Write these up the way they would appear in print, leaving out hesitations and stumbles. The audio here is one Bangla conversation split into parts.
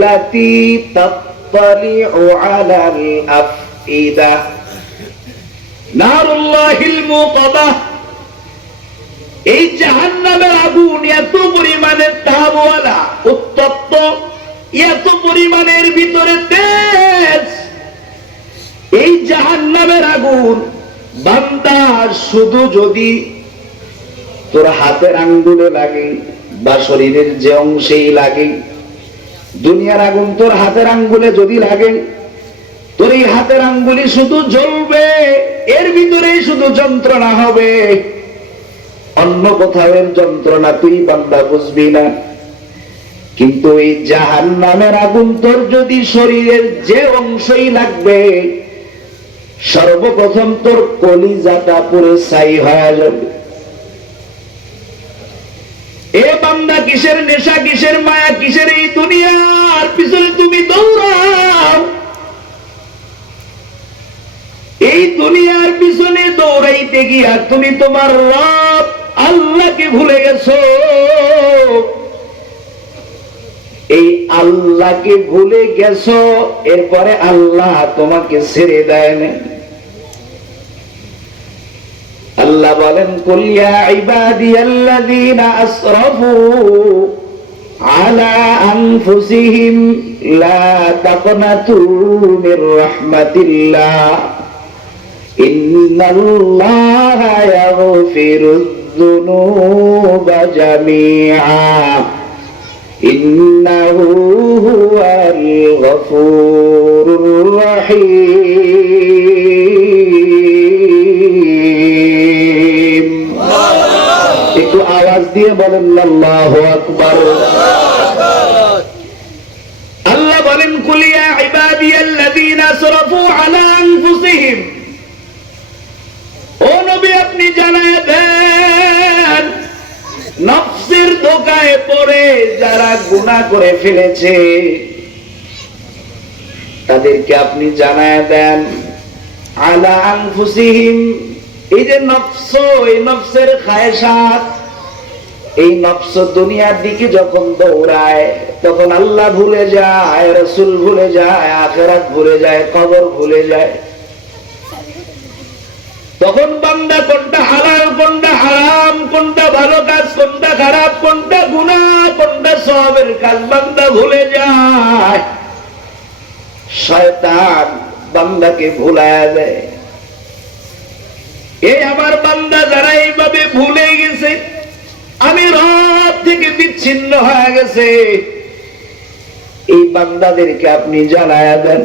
আল্লাতী তাত্তালিউ আলাল আফইদা নারুল্লাহিল মুকাদা। এই জাহান্নামের আগুন এত পরিমাণে তাপওয়ালা, উত্তপ্ত, এত পরিমাণের ভিতরে তেজ। এই জাহান্নামের আগুন বান্দা শুধু যদি তোর হাতের আঙ্গুলে লাগে বা শরীরের যে অংশেই লাগে, দুনিয়ার আগুন তোর হাতের আঙ্গুলে যদি লাগে, তোর এই হাতের আঙ্গুলি শুধু জ্বলবে, এর ভিতরে শুধু যন্ত্রণা হবে, অন্য কোথাও এর যন্ত্রণা তুই বান্দা বুঝবি না। কিন্তু এই জাহান্নামের আগুন তোর যদি শরীরের যে অংশই লাগবে, সর্বপ্রথম তোর কলিজাটা পুরো ছাই হয়ে যাবে। এ বান্দা, কিসের নেশা, কিসের মায়া, কিসের এই দুনিয়ার পিছনে তুমি দৌড়াও? এই দুনিয়ার পিছনে দৌড়াইতে গিয়া তুমি তোমার রব আল্লাহকে ভুলে গেছো। এই আল্লাহকে ভুলে গেছো, এরপরে আল্লাহ তোমাকে ছেড়ে দেয় না। আল্লাহ বলেন, কুল ইয়া ইবাদিয়াল্লাযীনা আসরাফু আলা আনফুসিহিম লা তাকনাতু মির রাহমাতিল্লাহ ইন্নাল্লাহা ইয়াগফিরুয যুনুবা জামিআ ইন্নাহু হুয়াল গফুরুর রহিম। একটু আওয়াজ দিয়ে বলেন আল্লাহু আকবার। আল্লাহ বলেন, কুল ইয়া ইবাদিয়াল্লাযীনা আসরাফু আলা আনফুসিহিম, ও নবী আপনি জানায় দেন, নফসের ধোঁকায় পড়ে যারা গুনাহ করে ফেলেছে তাদেরকে আপনি জানায় দেন। আলা আনফুসিহিম, এই যে নফস, এই নফসের খায়সাত, এই নফস দুনিয়ার দিকে যখন দৌড়ায় তখন আল্লাহ ভুলে যায়, রাসূল ভুলে যায়, আখিরাত ভুলে যায়, কবর ভুলে যায়। তখন বান্দা কোনটা হালাল, কোনটা হারাম, কোনটা ভালো কাজ, কোনটা খারাপ, কোনটা গুনাহ, কোনটা সওয়াবের কাজ বান্দা ভুলে যায়। শয়তান বান্দাকে ভুলায়া দেয়। এই আমার বান্দা যারা এইভাবে ভুলে গেছে, আমি রব থেকে বিচ্ছিন্ন হয়ে গেছে, এই বান্দাদেরকে আপনি জানায়া দেন,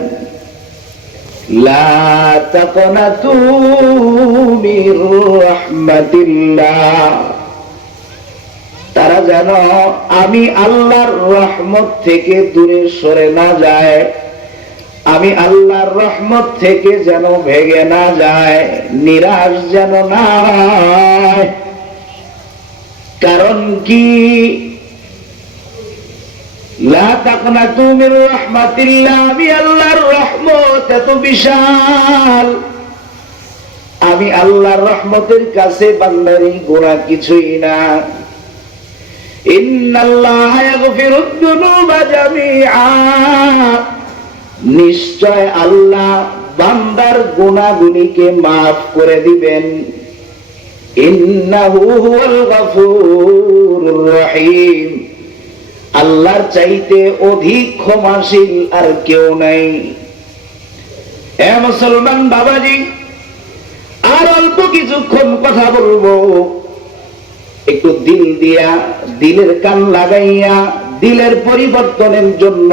লা তাকনাতু মির রাহমাতিল্লাহ, তারা যেন আমি আল্লাহর রহমত থেকে দূরে সরে না যায়, আমি আল্লাহর রহমত থেকে যেন ভেগে না যায়, নিরাশ যেন না হয়। কারণ কি? লা তাকনাতু মির রাহমাতিল্লাহ, আমি আল্লাহর রহমত এত বিশাল, আমি আল্লাহর রহমতের কাছে বান্দার গুনাহ কিছুই না। ইন্নাল্লাহা ইয়াগফিরুয যুনুবা জামিআ, নিশ্চয় আল্লাহ বান্দার গুনাহগুলিকে মাফ করে দিবেন। ইন্নাহু হুয়াল গফুরুর রহিম, আল্লাহর চাইতে অধিক ক্ষমাশীল আর কেউ নাই। এ মুসলমান বাবাজি, আর অল্প কিছুক্ষণ কথা বলবো, একটু দিল দিয়া, দিলের কান লাগাইয়া, দিলের পরিবর্তনের জন্য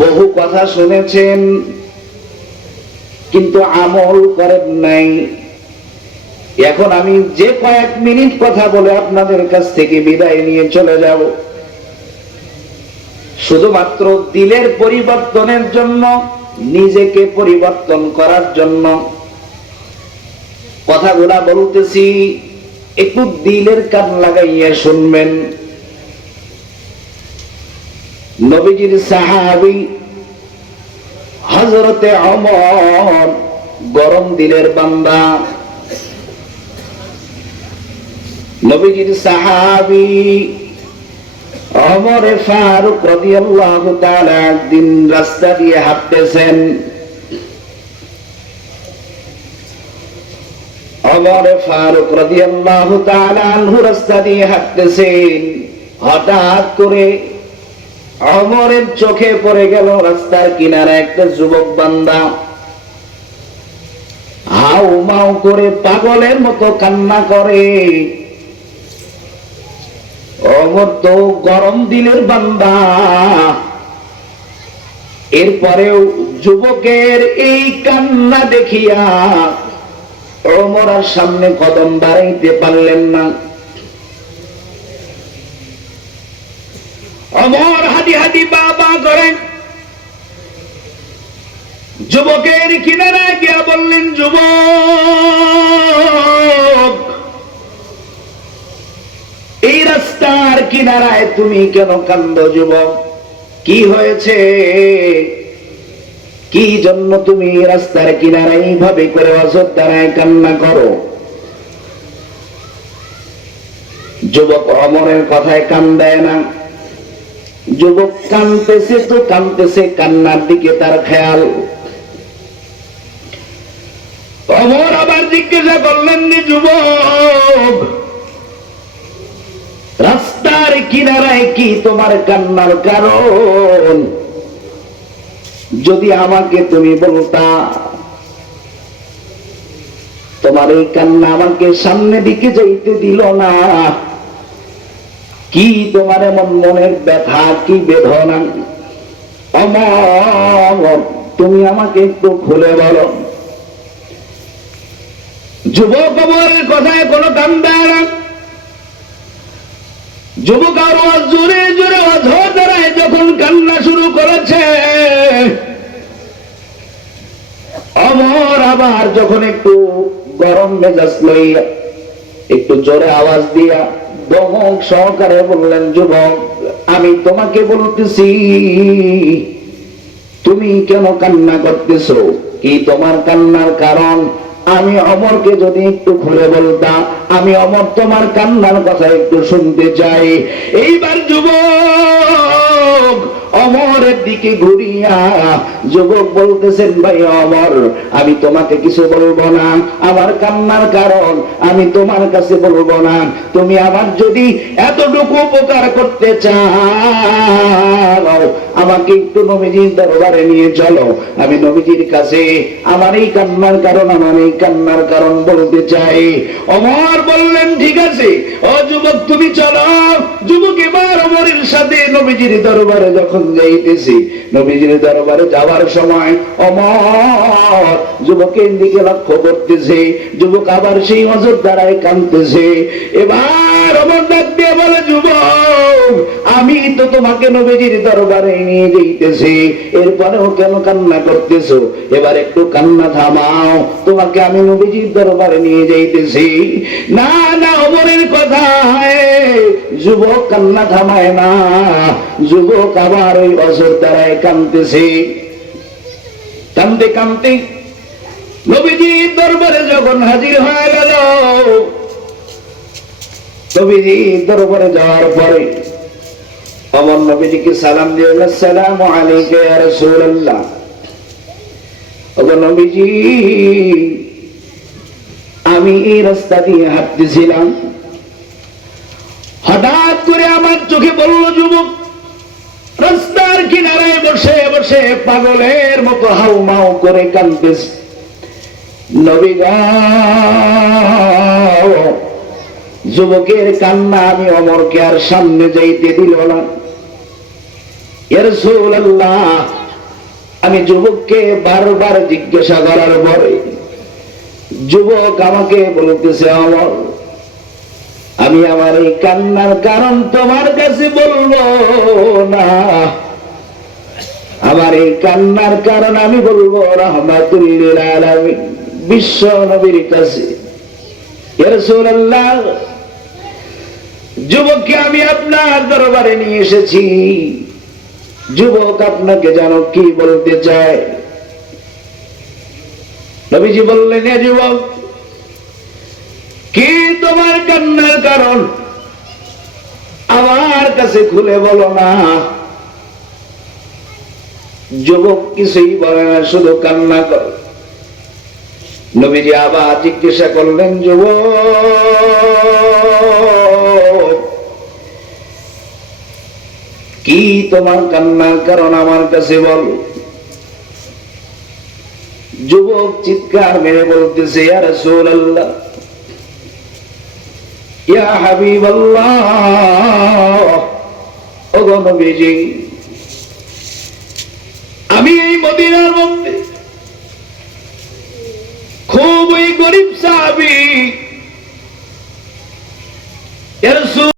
বহু কথা শুনেছেন কিন্তু আমল করেন নাই। এখন আমি যে কয়েক মিনিট কথা বলে আপনাদের কাছ থেকে বিদায় নিয়ে চলে যাব, শুধুমাত্র দিলের পরিবর্তনের জন্য, নিজেকে পরিবর্তন করার জন্য কথাগুলা বলতেছি, একটু দিলের কান লাগাইয়া শুনবেন। নবীজির সাহাবী হযরতে ওমর গরম দিলের বান্দা, নবীজির সাহাবী ওমর ফারুক রাদিয়াল্লাহু তাআলা একদিন রাস্তা দিয়ে হাঁটতেছেন। ওমর ফারুক রাদিয়াল্লাহু তাআলা আনহু রাস্তা দিয়ে হাঁটতেছেন। হঠাৎ করে ওমরের চোখে পড়ে গেল রাস্তার কিনারে একটা যুবক বান্দা হাউ মাউ করে পাগলের মতো কান্না করে। ওমর তো গরম দিলের বান্দা, এরপরেও যুবকের এই কান্না দেখিয়া ওমর আর সামনে কদম বাড়াইতে পারলেন না। ওমর হাঁটি হাঁটি বাবা করেন যুবকের কিনারে গিয়া বললেন, যুবক, এই রাস্তার কিনারায় তুমি কেন কান্দো? যুবক, কি হয়েছে? কি জন্য তুমি রাস্তার কিনারায় এইভাবে করে অযথায় কান্না করো? যুবক ওমরের কথায় কান দেয় না। যুবক কাঁদতেছে তো কাঁদতেছে, কান্নার দিকে তার খেয়াল। ওমর আবার জিজ্ঞাসা করলেন, যুবক, রাস্তার কিনারায় কি তোমার কান্নার কারণ? যদি আমাকে তুমি বলতা, তোমার এই কান্না আমাকে সামনে দিকে যাইতে দিল না। কি তোমার এমন মনের ব্যথা, কি বেদনা? ওমর, তুমি আমাকে একটু খুলে বলো। যুবক ওমরের কথায় কোনো কান দেয় না। যুবক আরো জোরে জোরে অঝরায় যখন কান্না শুরু করেছে, ওমর আবার যখন একটু গরম মেজাজ লইয়া একটু জোরে আওয়াজ দিয়া দমক সহকারে বললেন, যুবক, আমি তোমাকে বলতেছি, তুমি কেন কান্না করতেছো? কি তোমার কান্নার কারণ? আমি ওমরকে যদি একটু খুলে বলতাম, আমি ওমর তোমার কান্নার কথা একটু শুনতে চাই। এইবার যুবক ওমরের দিকে ঘুরিয়া যুবক বলতেছেন, ভাই ওমর, আমি তোমাকে কিছু বলবো না, আমার কান্নার কারণ আমি তোমার কাছে বলবো না। তুমি আমার যদি এতটুকু উপকার করতে চাও, আমাকে একটু নবীজির দরবারে নিয়ে চলো। আমি নবীজির কাছে আমার এই কান্নার কারণ বলতে চাই। ওমর বললেন, ঠিক আছে, ও যুবক, তুমি চলো। যুবক এবার ওমরের সাথে নবীজির দরবারে যখন যাইতেছি, নবীজির দরবারে যাওয়ার সময় ওমর যুবকের দিকে লক্ষ্য করতেছে। যুবক আবার সেই নজর দ্বারায় কাঁদতেছে। এবার ওমর ডাক দিয়ে বলে, যুবক, আমি তো তোমাকে নবীজির দরবারে নিয়ে যাইতেছি, এরপরেও কেন কান্না করতেছো? এবার একটু কান্না থামাও, তোমাকে আমি নবীজির দরবারে নিয়ে যাইতেছি। না না, ওমরের কথা যুবক কান্না থামায় না। যুবক আবার ওই অজর দ্বারায় কাঁদতেছে। কাঁদতে কাঁদতে নবীজির দরবারে যখন হাজির হয়ে গেল, নবীজির দরবারে যাওয়ার পরে আমার নবীজিকে সালাম দিয়ে, আসসালামু আলাইকা ইয়া রাসূলুল্লাহ। ওগো নবীজি, আমি এই রাস্তা দিয়ে হাঁটতেছিলাম, হঠাৎ করে আমার চোখে বলল, যুবক রাস্তার কিনারায় বসে বসে পাগলের মতো হাউ মাউ করে কাঁদতেছে। নবী গো, যুবকের কান্না আমি ওমরকে আর সামনে যাইতে দিল না। ইয়া রাসূলুল্লাহ, আমি যুবককে বারবার জিজ্ঞাসা করার পরে যুবক আমাকে বলতেছে, ওমর, আমি আমার এই কান্নার কারণ তোমার কাছে বলবো না। আমার এই কান্নার কারণ আমি বলবো রাহমাতুল লিল আলামিন, বিশ্ব নবীর কাছে। ইয়া রাসূলুল্লাহ, যুবককে আমি আপনার দরবারে নিয়ে এসেছি। যুবক আপনাকে জানো কি বলতে চায়? নবীজি বললেন, এ যুবক, কি তোমার কান্নার কারণ? আমার কাছে খুলে বলো না। যুবক কিছুই বলে না, শুধু কান্না করে। নবীজি আবার জিজ্ঞাসা করলেন, যুবক কি তোমার কান্নার কারণ আমার কাছে বলো। যুবক চিৎকার মেরে বলতেছে, ইয়া রাসূলুল্লাহ, ইয়া হাবিবাল্লাহ, ওগো নবীজি, আমি এই মদিনার মধ্যে খুবই গরিব সাহাবী,